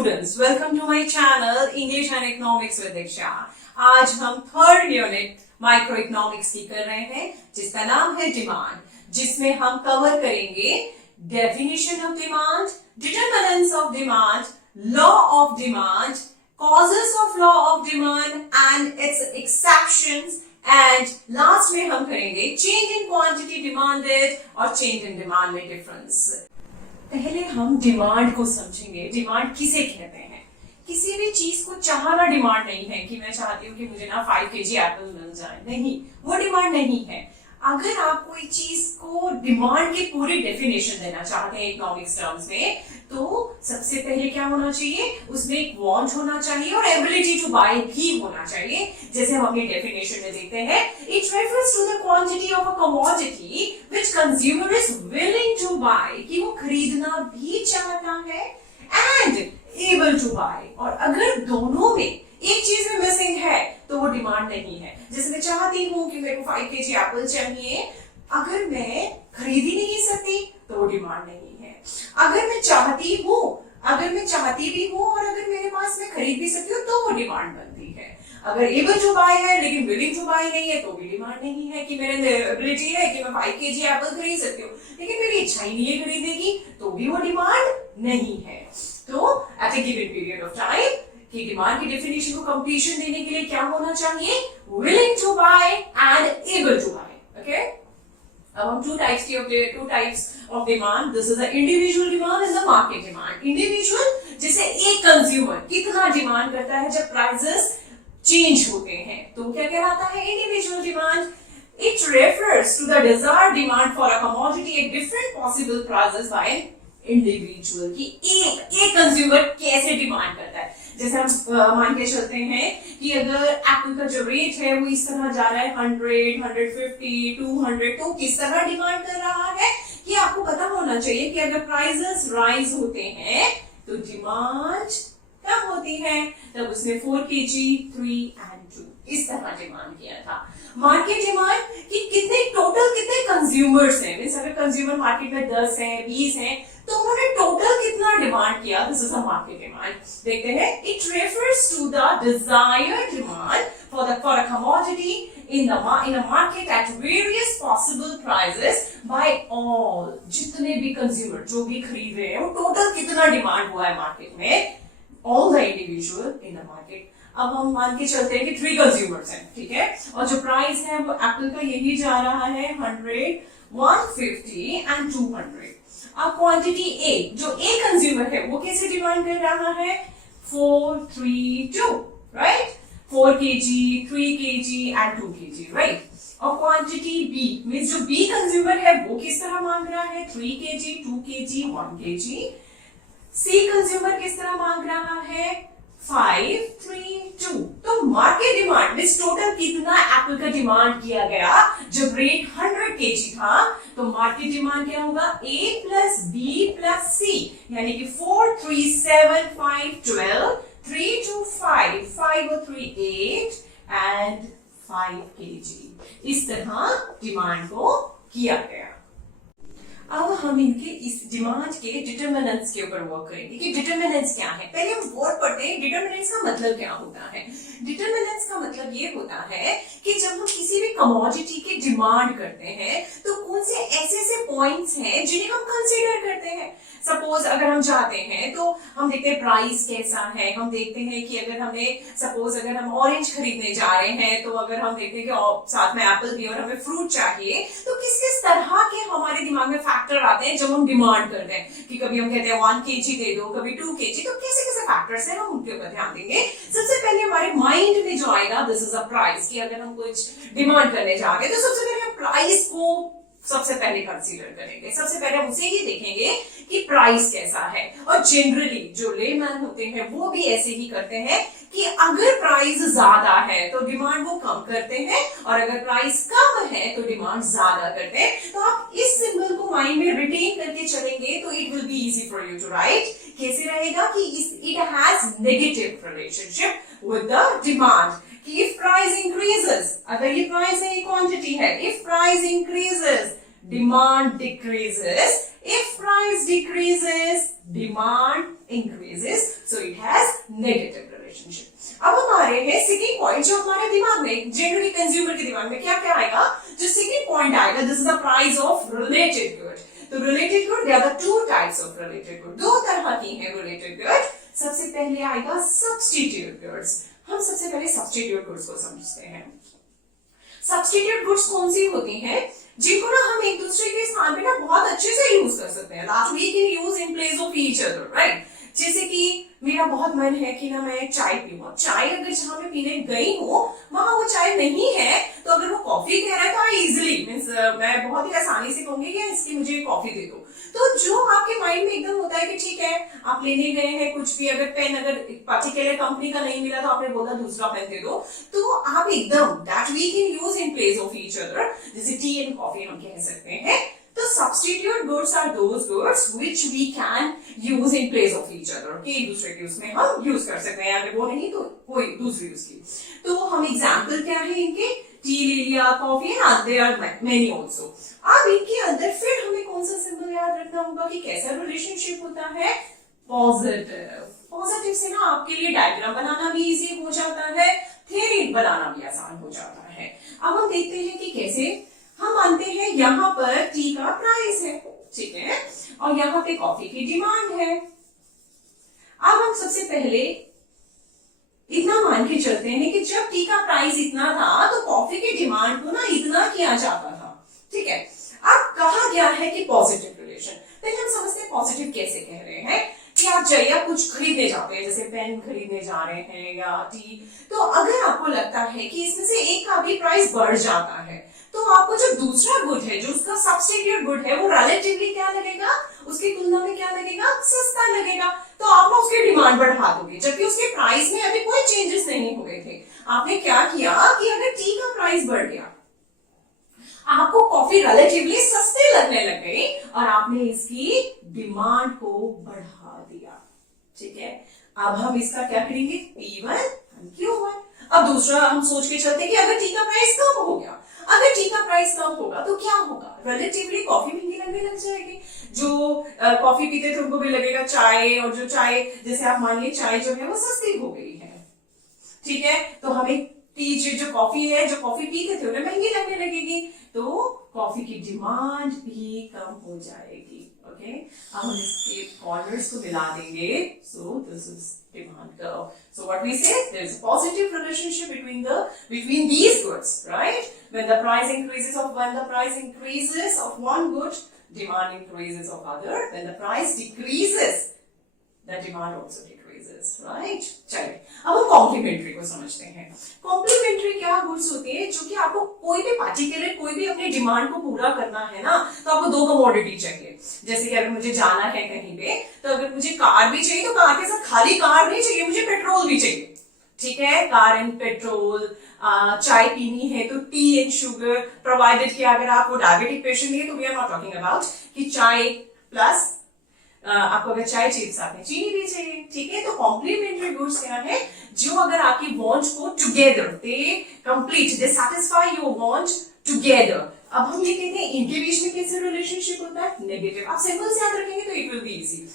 Students, welcome to my channel English and economics with Diksha. आज हम third unit micro economics की कर रहे हैं जिसका नाम है डिमांड, जिसमें हम कवर करेंगे definition of demand, determinants of demand, law of demand, causes of law of demand and it's exceptions, and last में हम करेंगे चेंज इन क्वांटिटी डिमांडेड और चेंज इन डिमांड में डिफरेंस। पहले हम डिमांड को समझेंगे। डिमांड किसे कहते हैं? किसी भी चीज को चाहना डिमांड नहीं है कि मैं चाहती हूँ कि मुझे ना 5 kg एप्पल मिल जाए, नहीं, वो डिमांड नहीं है। अगर आप कोई चीज को डिमांड की पूरी डेफिनेशन देना चाहते हैं इकोनॉमिक्स टर्म्स में, तो सबसे पहले क्या होना चाहिए? उसमें एक वांट होना चाहिए और एबिलिटी टू बाय भी होना चाहिए। जैसे हम अपनी डेफिनेशन में देखते हैं, it refers to the quantity of a commodity which consumer is willing to buy, कि वो खरीदना भी चाहता है एंड एबल टू बाय। और अगर दोनों में एक चीज में मिसिंग है तो वो डिमांड नहीं है। जैसे मैं चाहती हूँ कि मेरे को 5 kg एप्पल चाहिए, अगर मैं खरीद ही नहीं सकती तो वो डिमांड नहीं है। अगर मैं चाहती हूँ, अगर मैं चाहती भी हूँ और अगर मेरे पास मैं खरीद भी सकती हूँ तो वो डिमांड बनती है। अगर एबल टू बाय है लेकिन विलिंग टू बाय नहीं है तो भी डिमांड नहीं है। कि मेरे एबिलिटी है कि मैं 5 kg एप्पल खरीद सकती हूँ लेकिन मेरी इच्छा ही नहीं है खरीदने की, तो भी वो डिमांड नहीं है। तो at a given period of time कि डिमांड की डेफिनेशन को कंप्लीशन देने के लिए क्या होना चाहिए? Willing to buy and able to buy. Okay, अब हम two types of demand, this is the individual demand and the market demand. Individual, जैसे एक कंज्यूमर कितना डिमांड करता है जब प्राइसेस चेंज होते हैं, तो क्या कहलाता है? Individual demand. It refers to the desired demand for a commodity at different possible prices by individual, कि एक कंज्यूमर कैसे डिमांड करता है। जैसे हम मान के चलते हैं कि अगर एप्पल का जो रेट है वो इस तरह जा रहा है 100, 150, 200, तो किस तरह डिमांड कर रहा है कि आपको पता होना चाहिए कि अगर प्राइसेस राइज होते हैं तो डिमांड कम होती है। तब उसने 4 kg, 3 and 2 इस तरह डिमांड किया था। मार्केट डिमांड कि कितने कंज्यूमर्स हैं, मींस अगर कंज्यूमर मार्केट में 10 हैं, 20 हैं, तो उन्होंने टोटल कितना डिमांड किया, this is a market demand. देखते हैं, it refers to the desired demand for a commodity in a market at various possible prices by all, जितने भी कंज्यूमर जो भी खरीद रहे हैं वो टोटल कितना डिमांड हुआ है मार्केट में, all the individual in the market। अब हम मान के चलते हैं कि 3 कंज्यूमर्स हैं, ठीक है, और जो प्राइस है वो एप्पल का यही जा रहा है 100, 150 and 200। अब क्वांटिटी ए, जो ए कंज्यूमर है वो कैसे डिमांड कर रहा है? 4, 3, 2, right? 4 kg, 3 kg and 2 kg, right? और क्वांटिटी बी, मींस जो बी कंज्यूमर है वो किस तरह मांग रहा है? 3 kg, 2 kg, 1 kg। सी कंज्यूमर किस तरह मांग रहा है? 5, 3, 2। तो मार्केट डिमांड मींस टोटल कितना एप्पल का डिमांड किया गया जब रेट 100 kg था, तो मार्केट डिमांड क्या होगा? A प्लस बी प्लस सी, यानी कि 4, 3, 7, 5, 12, 3, 2, 5, 5 और 3, 8 and 5 kg। इस तरह डिमांड को किया गया। अब हम इनके इस डिमांड के डिटरमिनेंट्स के ऊपर वर्क करेंगे कि डिटरमिनेंट्स क्या है। पहले हम वर्ड पढ़ते हैं, डिटरमिनेंट्स का मतलब क्या होता है। डिटरमिनेंट्स का मतलब ये होता है कि जब हम किसी भी कमोडिटी की डिमांड करते हैं तो कौन से ऐसे पॉइंट्स हैं जिन्हें हम कंसीडर करते हैं। सपोज अगर हम जाते हैं तो हम देखते हैं प्राइस कैसा है, हम देखते हैं कि अगर हमें सपोज अगर हम ऑरेंज खरीदने जा रहे हैं तो अगर हम देखते हैं कि साथ में एप्पल भी और हमें फ्रूट चाहिए, तो किस किस तरह के हमारे दिमाग में फैक्टर आते हैं जब हम डिमांड करते हैं। कि कभी हम कहते हैं 1 kg दे दो, कभी 2 kg, तो कैसे कैसे फैक्टर्स हैं, हम उनके ऊपर ध्यान देंगे। सबसे पहले हमारे माइंड में जो आएगा, दिस इज अ प्राइस, कि अगर हम कुछ डिमांड करने जा रहे हैं तो सबसे पहले हम प्राइस को सबसे पहले कंसीडर करेंगे। सबसे पहले हम उसे ही देखेंगे कि प्राइस कैसा है। और जनरली जो लेमैन होते हैं वो भी ऐसे ही करते हैं कि अगर प्राइस ज्यादा है तो डिमांड वो कम करते हैं और अगर प्राइस कम है तो डिमांड ज्यादा करते हैं। तो आप इस सिंबल को माइंड में रिटेन करके चलेंगे तो it will be easy for you to write. कैसे रहेगा कि it has negative relationship with the demand. कि if price increases, अगर ये प्राइस है, ये क्वांटिटी है, if price increases, demand decreases, if price decreases, demand increases, so it has negative relationship. अब हम आ रहे हैं सेकेंड पॉइंट, जो हमारे दिमाग में जनरली कंज्यूमर के दिमाग में क्या क्या आएगा, जो सेकेंड पॉइंट आएगा, this is the price of related good. तो related good, there are two types of related good, दो तरह की है रिलेटेड गुड. सबसे पहले आएगा सब्स्टिट्यूट गुड्स. हम सबसे पहले सब्स्टिट्यूट गुड्स को समझते हैं. सब्स्टिट्यूट गुड्स कौन सी होती हैं, जिनको ना हम एक दूसरे के स्थान पे ना बहुत अच्छे से यूज कर सकते हैं, that we can use in place of each other, right. जैसे कि मेरा बहुत मन है कि ना मैं चाय पीऊं. चाय अगर जहां मैं पीने गई हूँ वहां वो चाय नहीं है, तो अगर वो कॉफी कह रहा है तो आई इजिली मीन्स मैं बहुत ही आसानी से कहूंगी कि इसकी मुझे कॉफी दे दो. तो जो आपके माइंड में एकदम होता है कि ठीक है आप लेने गए हैं कुछ भी, अगर पेन अगर पर्टिकुलर कंपनी का नहीं मिला तो आपने बोला दूसरा पेन दे दो, तो आप एकदम that we can use in place of each other, जैसे टी एंड कॉफी हम कह सकते हैं. तो substitute goods are those goods which we can use in place of each other. कि एक दूसरे के उसमें हम यूज कर सकते हैं, अगर वो नहीं तो कोई दूसरी उसकी. तो हम एग्जाम्पल क्या है इनके, टी ले लिया, coffee, there are many also. अब इनके अंदर फिर हमें कौन सा सिंबल याद रखना होगा कि कैसा रिलेशनशिप होता है, पॉजिटिव. पॉजिटिव से ना आपके लिए डायग्राम बनाना भी इजी हो जाता है, थ्योरी बनाना भी आसान हो जाता है. अब हम देखते हैं कि कैसे. हम मानते हैं यहाँ पर टी का प्राइस है, ठीक है, और यहाँ पे कॉफी की डिमांड है. अब हम सबसे पहले इतना मान के चलते हैं कि जब टी का प्राइस इतना था तो कॉफी की डिमांड को ना इतना किया जाता था, ठीक है. अब कहा गया है कि पॉजिटिव रिलेशन. पहले हम समझते हैं पॉजिटिव कैसे कह रहे हैं, कि आप जया कुछ खरीदने जाते हैं, जैसे पेन खरीदने जा रहे हैं या टी, तो अगर आपको लगता है कि इसमें से एक का भी प्राइस बढ़ जाता है, तो आपको जो दूसरा गुड है, जो उसका सब्स्टिट्यूट गुड है, वो रिलेटिवली क्या लगेगा, उसकी तुलना में क्या लगेगा, सस्ता लगेगा. तो आप ना उसकी डिमांड बढ़ा दोगे, जबकि उसके प्राइस में अभी कोई चेंजेस नहीं हुए थे. आपने क्या किया कि अगर टी का प्राइस बढ़ गया, आपको कॉफी रिलेटिवली सस्ते लगने लग गई और आपने इसकी डिमांड को बढ़ा दिया, ठीक है. अब हम इसका क्या करेंगे, P1 Q1. अब दूसरा हम सोच के चलते हैं कि अगर टी का प्राइस कम हो गया, अगर टी का प्राइस कम होगा तो क्या होगा, रिलेटिवली कॉफी महंगी लगने लग जाएगी. जो कॉफी पीते थे उनको भी लगेगा चाय, और जो चाय, जैसे आप मान लीजिए चाय जो है वो सस्ती हो गई है, ठीक है, तो हमें टी जो कॉफी है, जो कॉफी पीते थे उन्हें महंगी लगने लगेगी, तो कॉफी की डिमांड भी कम हो जाएगी. ओके, अब हम इसके कॉर्नर्स को मिला देंगे. So this is demand curve. So what we say, there is a positive relationship between these goods, right? When the price increases of one good, demand increases of other. When the price decreases, the demand also decreases, right? चलिए, अब हम complementary को समझते हैं. Complementary क्या goods होती है, जो कि आपको कोई भी पार्टिकुलर कोई भी अपनी डिमांड को पूरा करना है ना, तो आपको दो कमोडिटी चाहिए. जैसे कि अगर मुझे जाना है कहीं पे, तो अगर मुझे कार भी चाहिए तो कार के साथ खाली कार नहीं चाहिए, मुझे पेट्रोल भी चाहिए, ठीक है. Car and petrol. चाय पीनी है तो टी एंड शुगर, प्रोवाइडेड कि अगर आप वो डायबिटिक पेशेंट नहीं है तो we are not talking about कि चाय प्लस आपको अगर चाय चाहिए साथ में चीनी भी चाहिए, ठीक है. तो कॉम्प्लीमेंट्री गुड्स क्या है, जो अगर आपकी वांट्स को together they complete, they satisfy your want together. अब हम ये कहते हैं इनके बीच में कैसे रिलेशनशिप होता है, नेगेटिव. आप सिंपल से याद रखेंगे तो it will be easy.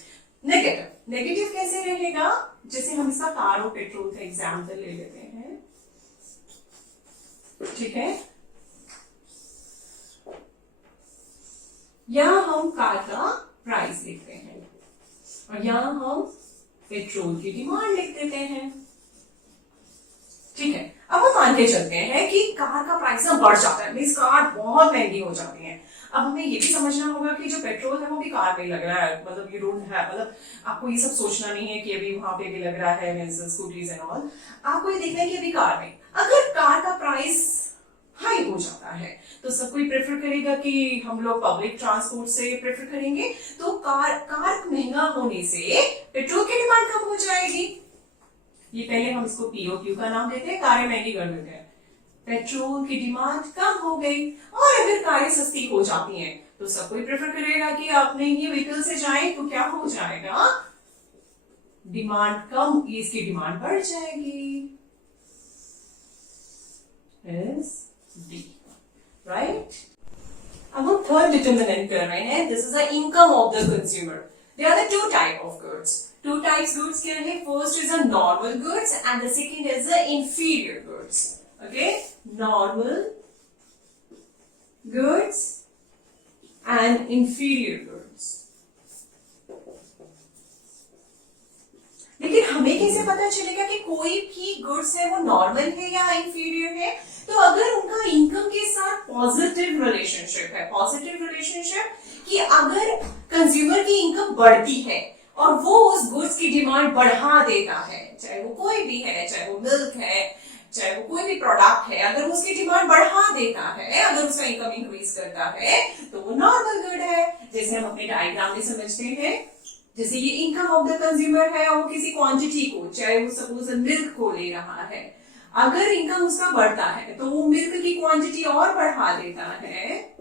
Negative कैसे रहेगा, जैसे हम इसका कार और पेट्रोल का एग्जाम्पल ले लेते हैं, ठीक है. यहां हम कार का प्राइस लिखते हैं और यहां हम पेट्रोल की डिमांड लिख देते हैं, ठीक है. अब हम मान के चलते हैं कि कार का प्राइस ना बढ़ जाता है, मींस कार बहुत महंगी हो जाती है. अब हमें ये भी समझना होगा कि जो पेट्रोल है वो भी कार में लग रहा है, मतलब यू डोंट हैव, मतलब आपको ये सब सोचना नहीं है कि अभी वहां पे भी लग रहा है, मींस स्कूटीज एंड ऑल. आपको ये देखना है कि अभी कार में अगर कार का प्राइस हाई हो जाता है तो सब कोई प्रेफर करेगा कि हम लोग पब्लिक ट्रांसपोर्ट से प्रेफर करेंगे, तो कार महंगा होने से पेट्रोल की डिमांड कम हो जाएगी. ये पहले हम इसको पीओक्यू का नाम देते हैं, कारें महंगी कर देते हैं, पेट्रोल की डिमांड कम हो गई. और अगर कारें सस्ती हो जाती हैं तो सब कोई प्रेफर करेगा कि अपने ही व्हीकल से जाएं, तो क्या हो जाएगा, डिमांड कम, इसकी डिमांड बढ़ जाएगी. D, right? अब हम थर्ड डिटरमिनेंट कर रहे हैं, this is the income of the consumer. There are the two type of goods. Two types goods क्या है, first is a normal goods and the second is a inferior goods. Okay, normal goods and inferior goods. लेकिन हमें कैसे पता चलेगा कि कोई भी गुड्स है वो नॉर्मल है या इंफीरियर है? तो अगर उनका इनकम के साथ पॉजिटिव रिलेशनशिप है, पॉजिटिव रिलेशनशिप कि अगर कंज्यूमर की इनकम बढ़ती है और वो उस गुड्स की डिमांड बढ़ा देता है, चाहे वो कोई भी है, चाहे वो मिल्क है, चाहे वो कोई भी प्रोडक्ट है, अगर उसकी डिमांड बढ़ा देता है, अगर उसका इनकम इंक्रीज करता है तो वो नॉर्मल गुड है. जैसे हम अपने डायग्राम में समझते हैं, जैसे ये इनकम ऑफ द कंज्यूमर है और वो किसी क्वांटिटी को, चाहे वो सपोज मिल्क को ले रहा है, अगर इनकम उसका बढ़ता है तो वो मिल्क की क्वांटिटी और बढ़ा देता है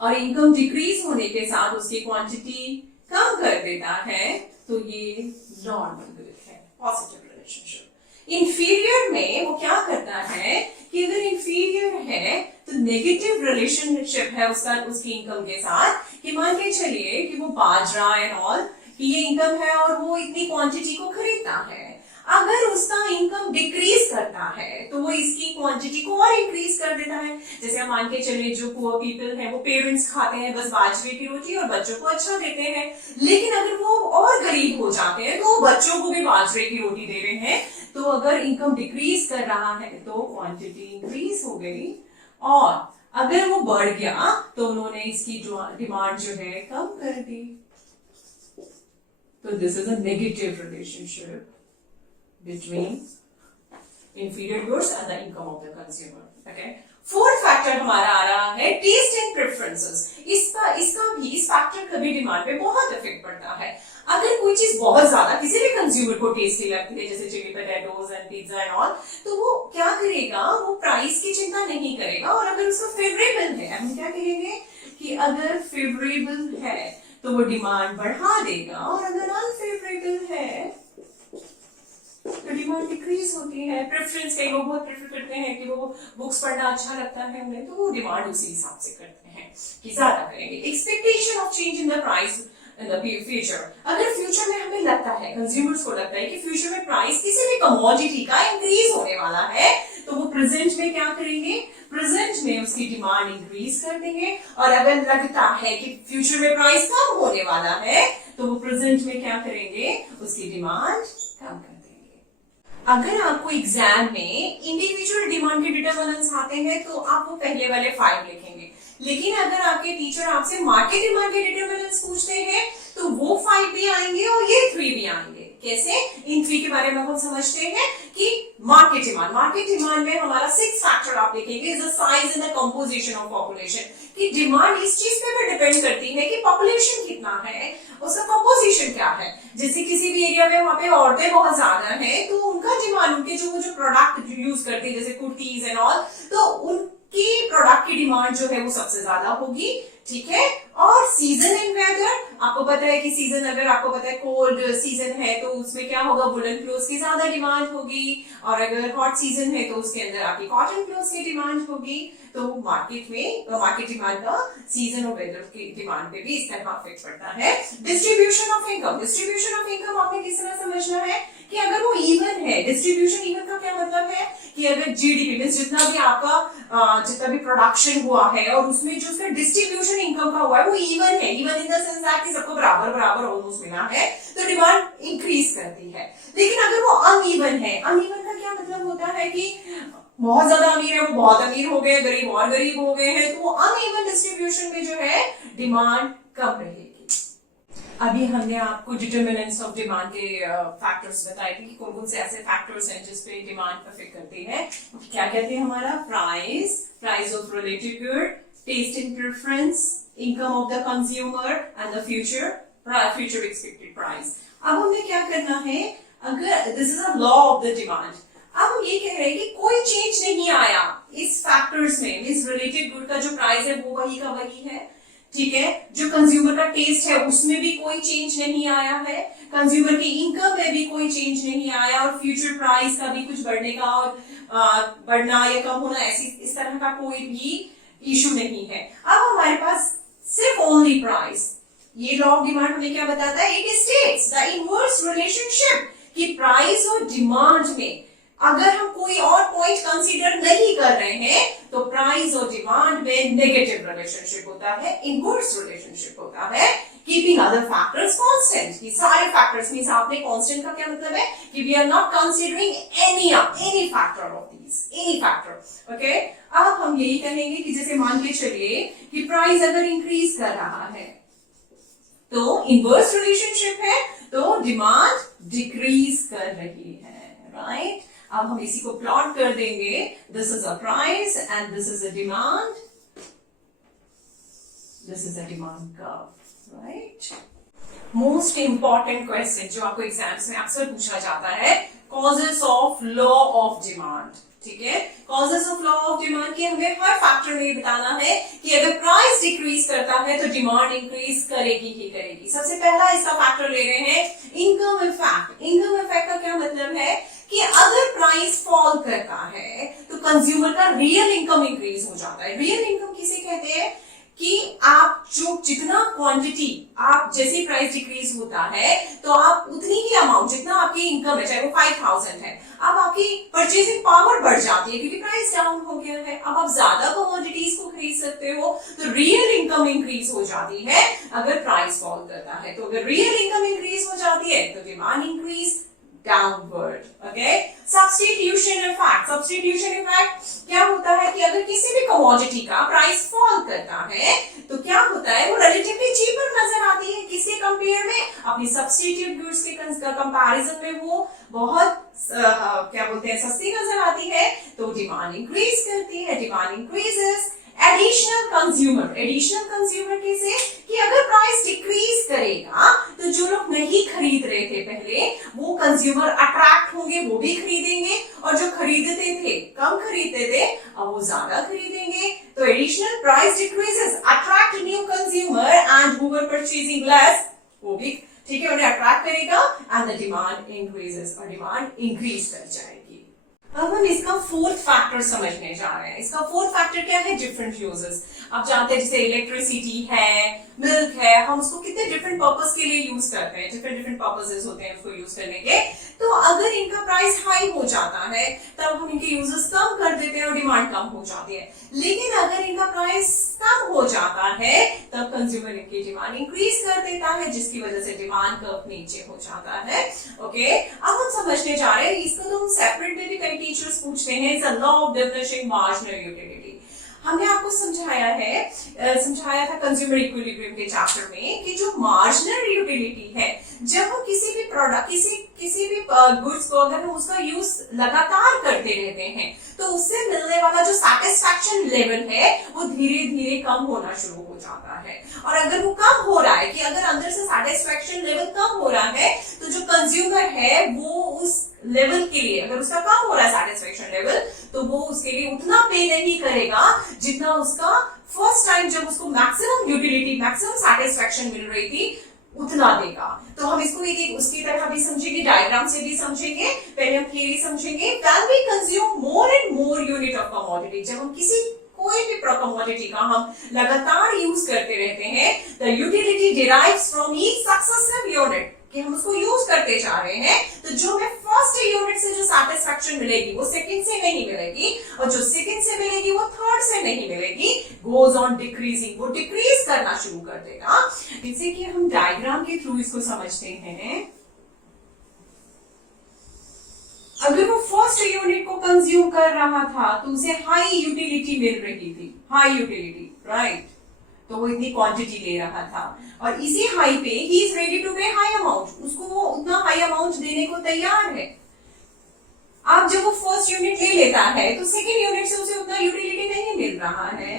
और इनकम डिक्रीज होने के साथ उसकी क्वांटिटी कम कर देता है, तो ये नॉर्मल गुड है, पॉजिटिव रिलेशनशिप. इंफीरियर में वो क्या करता है कि अगर इंफीरियर है तो नेगेटिव रिलेशनशिप है उसका उसकी इनकम के साथ, कि मान के चलिए कि वो बाजरा एंड ऑल कि ये इनकम है और वो इतनी क्वांटिटी को खरीदता है, अगर उसका इनकम डिक्रीज करता है तो वो इसकी क्वांटिटी को और इंक्रीज कर देता है. जैसे हम मान के चलिए जो पुअर पीपल है वो पेरेंट्स खाते हैं बस बाजरे की रोटी और बच्चों को अच्छा देते हैं, लेकिन अगर वो और गरीब हो जाते हैं तो बच्चों को भी बाजरे की रोटी दे रहे हैं, तो अगर इनकम डिक्रीज कर रहा है तो क्वांटिटी इंक्रीज हो गई, और अगर वो बढ़ गया तो उन्होंने इसकी डिमांड जो है कम कर दी. तो this is a negative relationship between inferior goods and the income of the consumer. Okay. Fourth factor हमारा आ रहा है टेस्ट एंड प्रेफरेंसेस. इसका इस फैक्टर का भी डिमांड पे बहुत इफेक्ट पड़ता है. अगर कोई चीज बहुत ज्यादा किसी भी कंज्यूमर को टेस्टी लगती है, जैसे chilli potatoes and pizza and all, तो वो क्या करेगा, वो प्राइस की चिंता नहीं करेगा. और अगर उसका फेवरेबल है, हम क्या कहेंगे कि अगर फेवरेबल है तो वो डिमांड बढ़ा देगा, और अगर अनफेवरेबल है तो डिमांड डिक्रीज होती है. प्रेफरेंस, कई लोग बहुत प्रेफर करते हैं कि वो बुक्स पढ़ना अच्छा लगता है उन्हें, तो वो डिमांड उसी हिसाब से करते हैं कि ज्यादा करेंगे. Expectation of change in the price in the future. अगर फ्यूचर में हमें लगता है, कंज्यूमर्स को लगता है कि फ्यूचर में प्राइस किसी भी कमोडिटी का इंक्रीज होने वाला है, तो वो प्रेजेंट में क्या करेंगे, प्रेजेंट में उसकी डिमांड इंक्रीज कर देंगे. और अगर लगता है कि फ्यूचर में प्राइस कम होने वाला है तो वो प्रेजेंट में क्या करेंगे, उसकी डिमांड कम कर देंगे. अगर आपको एग्जाम में इंडिविजुअल डिमांड के डिटरमिनेंट्स आते हैं तो आप वो पहले वाले 5 लिखेंगे, लेकिन अगर आपके टीचर आपसे मार्केट डिमांड के डिटरमिनेंट्स पूछते हैं तो वो 5 भी आएंगे और ये 3 भी आएंगे. कैसे? इन 3 के बारे में हम समझते हैं कि मार्केट डिमांड में हमारा 6 फैक्टर आप लिखेंगे, is the size and the composition of population. कि डिमांड इस चीज पे डिपेंड करती है कि पॉपुलेशन कितना है, उसका कंपोजिशन क्या है. जैसे किसी भी एरिया में वहां पे औरतें बहुत ज्यादा हैं तो उनका डिमांड, उनके जो प्रोडक्ट यूज करते हैं जैसे कुर्तीज एंड ऑल, तो उनकी प्रोडक्ट की डिमांड जो है वो सबसे ज्यादा होगी. ठीक है. और सीजन एंड वेदर, आपको पता है कि सीजन, अगर आपको पता है कोल्ड सीजन है तो उसमें क्या होगा, वुलन क्लोथ्स की ज्यादा डिमांड होगी, और अगर हॉट सीजन है तो उसके अंदर आपकी कॉटन क्लोथ्स की डिमांड होगी. तो मार्केट डिमांड का सीजन और वेदर की डिमांड पे भी इस तरह इफेक्ट पड़ता है. डिस्ट्रीब्यूशन ऑफ इनकम आपने किस तरह समझना है कि अगर वो इवन है, डिस्ट्रीब्यूशन इवन का क्या मतलब है कि अगर जीडीपी में जितना भी आपका जितना भी प्रोडक्शन हुआ है और उसमें जो उसका डिस्ट्रीब्यूशन इनकम का हुआ है वो इवन है, even in the sense that कि सबको बराबर ऑलमोस्ट मिला है, तो डिमांड इंक्रीज करती है. लेकिन अगर वो अनइवन है, अनइवन का क्या मतलब होता है कि बहुत ज्यादा अमीर है वो बहुत अमीर हो गए, गरीब और गरीब हो गए हैं, तो वो अनइवन डिस्ट्रीब्यूशन में जो है डिमांड कम रहेगी. अभी हमने आपको डिटरमिनेंट्स ऑफ डिमांड के फैक्टर्स बताए थे कि कौन कौन से ऐसे फैक्टर्स हैं जिसपे डिमांड अफेक्ट करती है. क्या कहते हैं हमारा, price of related good, taste and preference, income of the consumer and the future expected price. अब हमें क्या करना है, अगर this is a law of the demand, अब हम ये कह रहे हैं कि कोई चेंज नहीं आया इस फैक्टर्स में, इस रिलेटेड गुड का जो प्राइस है वो वही का वही है. ठीक है. जो कंज्यूमर का टेस्ट है उसमें भी कोई चेंज नहीं आया है, कंज्यूमर की इनकम में भी कोई चेंज नहीं आया, और फ्यूचर प्राइस का भी कुछ बढ़ने का और बढ़ना या कम होना ऐसी इस तरह का कोई भी इशू नहीं है. अब हमारे पास सिर्फ ओनली प्राइस, ये लॉ ऑफ डिमांड हमें क्या बताता है? It states the inverse relationship कि प्राइस और डिमांड में अगर हम कोई और पॉइंट कंसीडर नहीं कर रहे हैं तो प्राइस और डिमांड में नेगेटिव रिलेशनशिप होता है, इनवर्स रिलेशनशिप होता है, कीपिंग अदर फैक्टर्स कांस्टेंट। कि सारे फैक्टर्स मींस आपने कांस्टेंट का क्या मतलब है कि we are not considering any factor of these, any factor. Okay, अब हम यही कहेंगे कि जैसे मान के चलिए कि प्राइस अगर इंक्रीज कर रहा है तो इनवर्स रिलेशनशिप है, तो डिमांड डिक्रीज कर रही है, राइट? अब हम इसी को प्लॉट कर देंगे, this is a price and this is a demand, this is a demand curve, right? Most important question जो आपको एग्जाम्स में अक्सर पूछा जाता है, causes of law of demand. ठीक है, causes of law of demand की हमें हर फैक्टर में बताना है कि अगर प्राइस डिक्रीज करता है तो डिमांड इंक्रीज करेगी ही करेगी। सबसे पहला इसका फैक्टर ले रहे हैं इनकम इफेक्ट। इनकम इफेक्ट का क्या मतलब है कि अगर प्राइस फॉल करता है तो कंज्यूमर का रियल इनकम इंक्रीज हो जाता है। रियल इनकम किसे कहते हैं कि आप जो जितना क्वांटिटी आप जैसे प्राइस डिक्रीज होता है तो आप उतनी ही अमाउंट जितना आपकी इनकम है, चाहे वो 5000 है, अब आपकी परचेजिंग पावर बढ़ जाती है क्योंकि प्राइस डाउन हो गया है। अब आप ज्यादा कमोडिटीज को खरीद सकते हो तो रियल इनकम इंक्रीज हो जाती है अगर प्राइस फॉल करता है। तो अगर रियल इनकम इंक्रीज हो जाती है तो demand increase downward. Okay, substitution effect. Substitution effect क्या होता है कि अगर किसी भी कमोडिटी का प्राइस फॉल करता है तो क्या होता है, वो रिलेटिवली चीपर नजर आती है किसके कंपेयर में, अपनी सब्स्टिट्यूट गुड्स के कंपैरिजन में वो बहुत क्या बोलते हैं सस्ती नजर आती है, तो डिमांड इंक्रीज करती है, demand increases. Additional consumer. Additional consumer कैसे कि अगर प्राइस डिक्रीज करेगा तो जो लोग नहीं खरीद रहे थे पहले वो कंज्यूमर अट्रैक्ट होंगे, वो भी खरीदेंगे, और जो खरीदते थे कम खरीदते थे अब वो ज्यादा खरीदेंगे। तो additional price decreases attract new consumer and who were purchasing less, वो भी ठीक है उन्हें अट्रैक्ट करेगा एंड द डिमांड इंक्रीजेस, और डिमांड इंक्रीज कर जाएगी। अब हम इसका फोर्थ फैक्टर समझने जा रहे हैं। इसका फोर्थ फैक्टर क्या है, डिफरेंट यूजेस। आप जानते हैं जैसे इलेक्ट्रिसिटी है, मिल्क है, हम उसको कितने डिफरेंट पर्पस के लिए यूज करते हैं, डिफरेंट डिफरेंट पर्पसेस होते हैं उसको यूज करने के। तो अगर इनका प्राइस हाई हो जाता है तब हम इनके यूजेस कम कर देते हैं और डिमांड कम हो जाती है, लेकिन अगर इनका प्राइस कम हो जाता है तब कंज्यूमर इनकी डिमांड इंक्रीज कर देता है, जिसकी वजह से डिमांड कर्व नीचे हो जाता है। ओके, अब हम समझने जा रहे हैं, इसको तो हम सेपरेट में भी कई टीचर्स पूछते हैं, it's a law of diminishing marginal utility. हमने आपको समझाया था कंज्यूमर इक्विलिब्रियम के चैप्टर में कि जो मार्जिनल यूटिलिटी है, जब हम किसी भी प्रोडक्ट किसी भी गुड्स को अगर हम उसका यूज लगातार करते रहते हैं तो उससे मिलने वाला जो सेटिस्फैक्शन लेवल है वो धीरे धीरे कम होना शुरू हो जाता है। और अगर वो कम हो रहा है कि अगर अंदर से सेटिस्फैक्शन लेवल कम हो रहा है तो जो कंज्यूमर है वो उस लेवल के लिए, अगर उसका कम हो रहा है सेटिस्फैक्शन लेवल, तो वो उसके लिए उतना पे नहीं करेगा जितना उसका फर्स्ट टाइम जब उसको मैक्सिमम यूटिलिटी मैक्सिमम सेटिस्फैक्शन मिल रही थी उतना देगा। तो हम इसको एक उसकी तरह भी समझेंगे, डायग्राम से भी समझेंगे, पहले हम थियरी समझेंगे। When we consume more and more unit of commodity, जब हम कोई भी कमोडिटी का हम लगातार यूज करते रहते हैं, the utility derives from each successive unit, कि हम उसको यूज करते जा रहे हैं, तो जो हमें फर्स्ट यूनिट से जो सेटिस्फैक्शन मिलेगी वो सेकंड से नहीं मिलेगी, और जो सेकंड से मिलेगी वो थर्ड से नहीं मिलेगी, गोज ऑन डिक्रीजिंग, वो डिक्रीज करना शुरू कर देगा। जैसे कि हम डायग्राम के थ्रू इसको समझते हैं, अगर वो फर्स्ट यूनिट को कंज्यूम कर रहा था तो उसे हाई यूटिलिटी मिल रही थी, हाई यूटिलिटी, राइट, तो वो इतनी क्वांटिटी ले रहा था, और इसी हाई पे ही इज रेडी टू पे हाई अमाउंट, उसको वो उतना हाई अमाउंट देने को तैयार है। अब जब वो फर्स्ट यूनिट ले लेता है तो सेकंड यूनिट से उसे उतना यूटिलिटी नहीं मिल रहा है,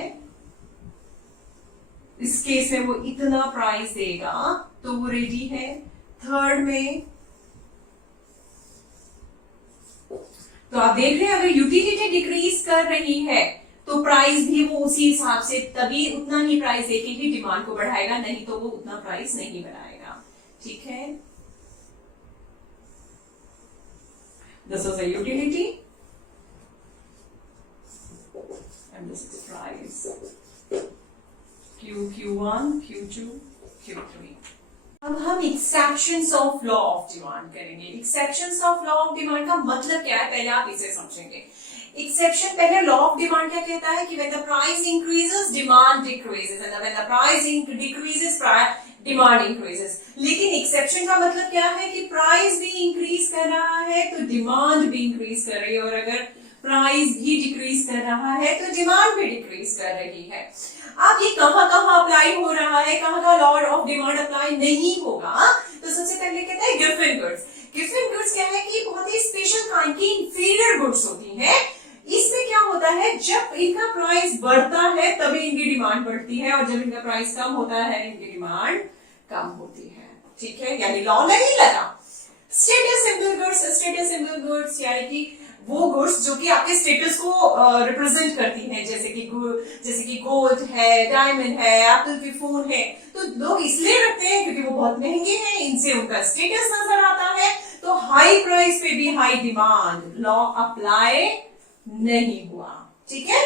इस केस में वो इतना प्राइस देगा तो वो रेडी है। थर्ड में तो आप देख रहे हैं अगर यूटिलिटी डिक्रीज कर रही है तो प्राइस भी वो उसी हिसाब से तभी उतना ही प्राइस देके ही डिमांड को बढ़ाएगा, नहीं तो वो उतना प्राइस नहीं बढ़ाएगा। ठीक है, this is a utility and this is price, Q1, Q2, Q3। अब हम exceptions of law of demand करेंगे। Exceptions of law of demand का मतलब क्या है, पहले आप इसे समझेंगे। एक्सेप्शन, पहले लॉ ऑफ डिमांड क्या कहता है कि when the price increases demand decreases and when the price decreases demand increases. लेकिन एक्सेप्शन का मतलब क्या है कि प्राइस भी इंक्रीज कर रहा है तो डिमांड भी इंक्रीज कर रही है, और अगर प्राइस भी डिक्रीज कर रहा है तो डिमांड भी डिक्रीज कर रही है। अब ये कहाँ कहाँ अप्लाई हो रहा है, कहाँ कहाँ लॉ ऑफ डिमांड अप्लाई नहीं होगा, तो सबसे पहले कहते हैं गिवन गुड्स। गिवन गुड्स क्या है कि बहुत ही स्पेशल काइंड की इंफीरियर गुड्स होती हैं। इसमें क्या होता है, जब इनका प्राइस बढ़ता है तभी इनकी डिमांड बढ़ती है, और जब इनका प्राइस कम होता है इनकी डिमांड कम होती है। ठीक है, यानी लॉ नहीं लगा। Status symbol goods, status symbol goods यानी कि वो गुड्स जो कि आपके स्टेटस को रिप्रेजेंट करती हैं, जैसे कि गोल्ड है, डायमंड है, एप्पल की फोन है। तो लोग इसलिए रखते हैं क्योंकि वो बहुत महंगे हैं, इनसे उनका स्टेटस नजर आता है। तो हाई प्राइस पे भी हाई डिमांड, लॉ अप्लाई नहीं हुआ। ठीक है।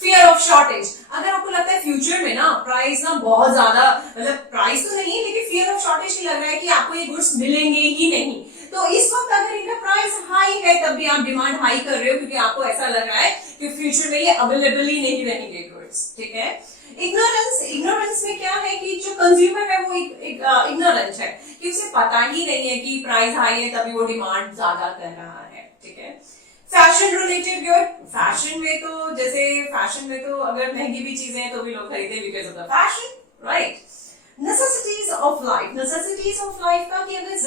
फियर ऑफ शॉर्टेज, अगर आपको लगता है फ्यूचर में ना प्राइस ना बहुत ज्यादा, मतलब प्राइस तो नहीं लेकिन फियर ऑफ शॉर्टेज की लग रहा है कि आपको ये गुड्स मिलेंगे ही नहीं, तो इस वक्त अगर इनका प्राइस हाई है तब भी आप डिमांड हाई कर रहे हो क्योंकि आपको ऐसा लग रहा है कि फ्यूचर में ये अवेलेबल ही नहीं रहेंगे गुड्स। ठीक है। इग्नोरेंस, इग्नोरेंस में क्या है कि जो कंज्यूमर है वो इग्नोरेंट है कि उसे पता ही नहीं है कि प्राइस हाई है तभी वो डिमांड ज्यादा कर रहा है। ठीक है। फैशन रिलेटेड गुड, फैशन में तो अगर महंगी भी चीजें हैं तो भी लोग खरीदे because of the fashion, right. Necessities of life, necessities of life का कि अगर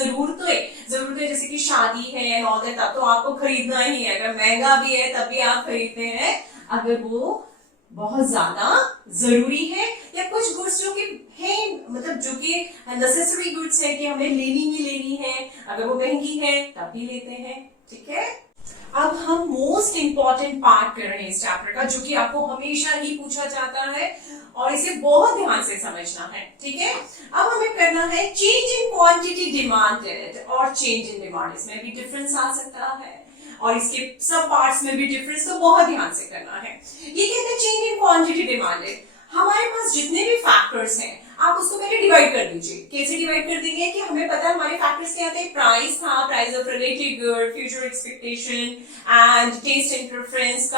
जरूरतें जैसे कि शादी है एंड ऑल दैट, तब तो आपको खरीदना ही है। अगर महंगा भी है तब भी आप खरीदते हैं अगर वो बहुत ज्यादा जरूरी है, या कुछ गुड्स जो कि है, मतलब जो कि नेसेसरी गुड्स है कि हमें लेनी ही लेनी है, अगर वो महंगी है तब भी लेते हैं। ठीक है। अब हम मोस्ट इंपॉर्टेंट पार्ट कर रहे हैं इस चैप्टर का, जो कि आपको हमेशा ही पूछा जाता है और इसे बहुत ध्यान से समझना है। ठीक है। अब हमें करना है चेंज इन क्वांटिटी डिमांडेड और चेंज इन डिमांड। इसमें भी डिफरेंस आ सकता है और इसके सब पार्ट्स में भी डिफरेंस, तो बहुत ध्यान से करना है। ये कहते हैं चेंज इन क्वांटिटी डिमांडेड। हमारे पास जितने भी फैक्टर्स हैं आप उसको पहले डिवाइड कर दीजिए। कैसे डिवाइड कर देंगे कि हमें पता है हमारे फैक्टर्स क्या थे, प्राइस था, price of related good, future expectation and taste and preference,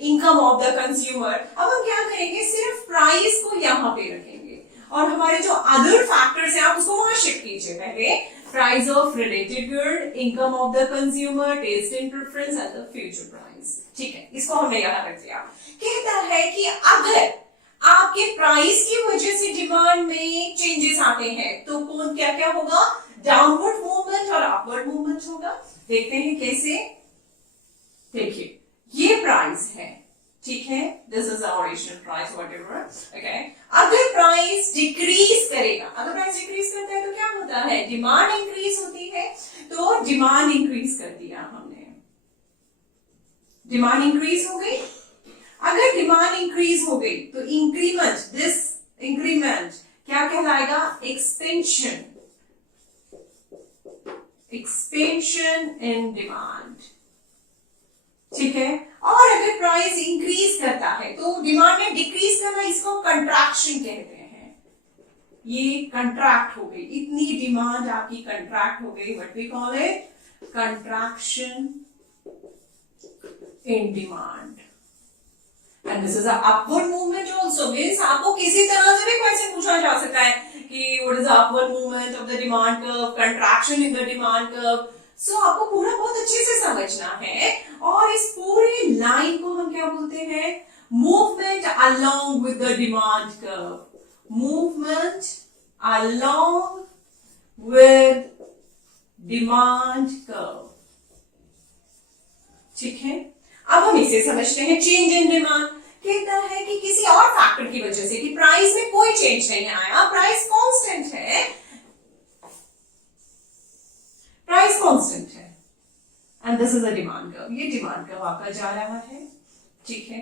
income of the consumer. अब हम क्या करेंगे, सिर्फ प्राइस को यहाँ पे रखेंगे और हमारे जो अदर फैक्टर्स हैं आप उसको वहां शिफ्ट कीजिए। पहले price of related good, income of the consumer, taste and preference and the future price. ठीक है, इसको हमने यहाँ रख दिया। कहता है कि अगर आपके प्राइस की वजह से डिमांड में चेंजेस आते हैं तो कौन क्या क्या होगा, डाउनवर्ड मूवमेंट और अपवर्ड मूवमेंट होगा। देखते हैं कैसे। देखिए ये प्राइस है, ठीक है, this is original price whatever, okay. अगर प्राइस डिक्रीज करेगा, अगर प्राइस डिक्रीज करता है तो क्या होता है, डिमांड इंक्रीज होती है। तो डिमांड इंक्रीज कर दिया हमने, डिमांड इंक्रीज हो गई। अगर डिमांड इंक्रीज हो गई तो इंक्रीमेंट, दिस इंक्रीमेंट क्या कहलाएगा, एक्सपेंशन, एक्सपेंशन इन डिमांड। ठीक है। और अगर प्राइस इंक्रीज करता है तो डिमांड में डिक्रीज करना, इसको कंट्रैक्शन कहते हैं। ये कंट्रैक्ट हो गई, इतनी डिमांड आपकी कंट्रैक्ट हो गई, what we call it, contraction in demand. And this is an upward movement also, means आपको किसी तरह से भी क्वेश्चन पूछा जा सकता है कि what is the upward movement of the demand curve, contraction in the demand curve. So आपको पूरा बहुत अच्छे से समझना है और इस पूरे लाइन को हम क्या बोलते हैं, movement along with the demand curve, movement along with demand curve। ठीक है। अब हम इसे समझते हैं, चेंज इन डिमांड कहता है कि किसी और फैक्टर की वजह से, कि प्राइस में कोई चेंज नहीं आया, प्राइस कांस्टेंट है, प्राइस कांस्टेंट है, and this is a demand curve. ये डिमांड कर्व आपका जा रहा है, ठीक है,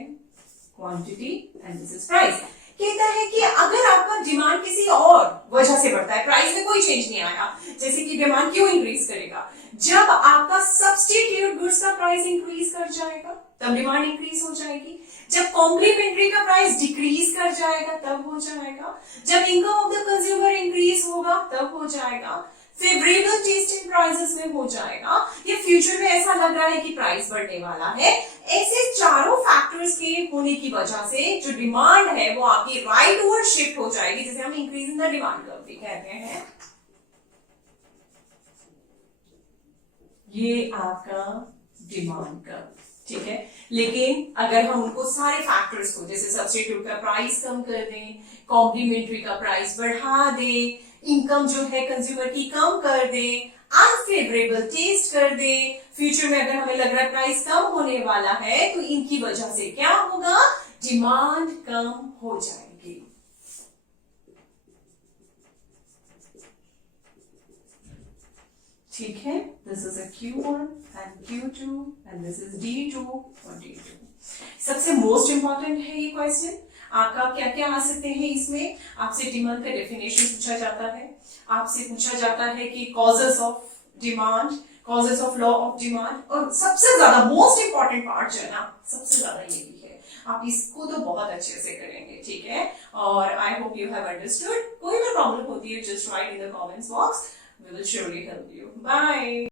quantity and this is price. कहता है कि अगर आपका डिमांड किसी और वजह से बढ़ता है, प्राइस में कोई चेंज नहीं आया, जैसे कि डिमांड क्यों इंक्रीज करेगा, जब आपका सब्स्टिट्यूट गुड्स का प्राइस इंक्रीज कर जाएगा तब डिमांड इंक्रीज हो जाएगी, जब कॉम्प्लीमेंट्री का प्राइस डिक्रीज कर जाएगा तब हो जाएगा, जब income of the consumer increase होगा तब हो जाएगा, फेवरेबल टेस्ट इन प्राइसेस में हो जाएगा, या फ्यूचर में ऐसा लग रहा है कि प्राइस बढ़ने वाला है। ऐसे चारों फैक्टर्स के होने की वजह से जो डिमांड है वो आपकी राइट ओवर शिफ्ट हो जाएगी, जिसे हम increase in the demand curve भी कहते हैं। ये आपका डिमांड कर्व, ठीक है। लेकिन अगर हम उनको सारे फैक्टर्स को, जैसे सब्स्टिट्यूट का प्राइस कम कर दें, कॉम्प्लीमेंट्री का प्राइस बढ़ा दें, इनकम जो है कंज्यूमर की कम कर दें, अनफेवरेबल टेस्ट कर दें, फ्यूचर में अगर हमें लग रहा है प्राइस कम होने वाला है तो इनकी वजह से क्या होगा, डिमांड कम हो जाएगी। ठीक है, this is a Q1 and Q2 and this is D2 और D2। सबसे मोस्ट इंपॉर्टेंट है ये क्वेश्चन, आपका क्या क्या आ सकते हैं इसमें। आपसे डिमांड का डेफिनेशन पूछा जाता है, आपसे पूछा जाता है कि causes of demand, causes of law of demand, और सबसे ज्यादा मोस्ट इंपॉर्टेंट पार्ट जो है ना, सबसे ज्यादा ये भी है, आप इसको तो बहुत अच्छे से करेंगे, ठीक है। और I hope you have understood. कोई भी प्रॉब्लम होती है just write in the comments box, we will surely help you. Bye.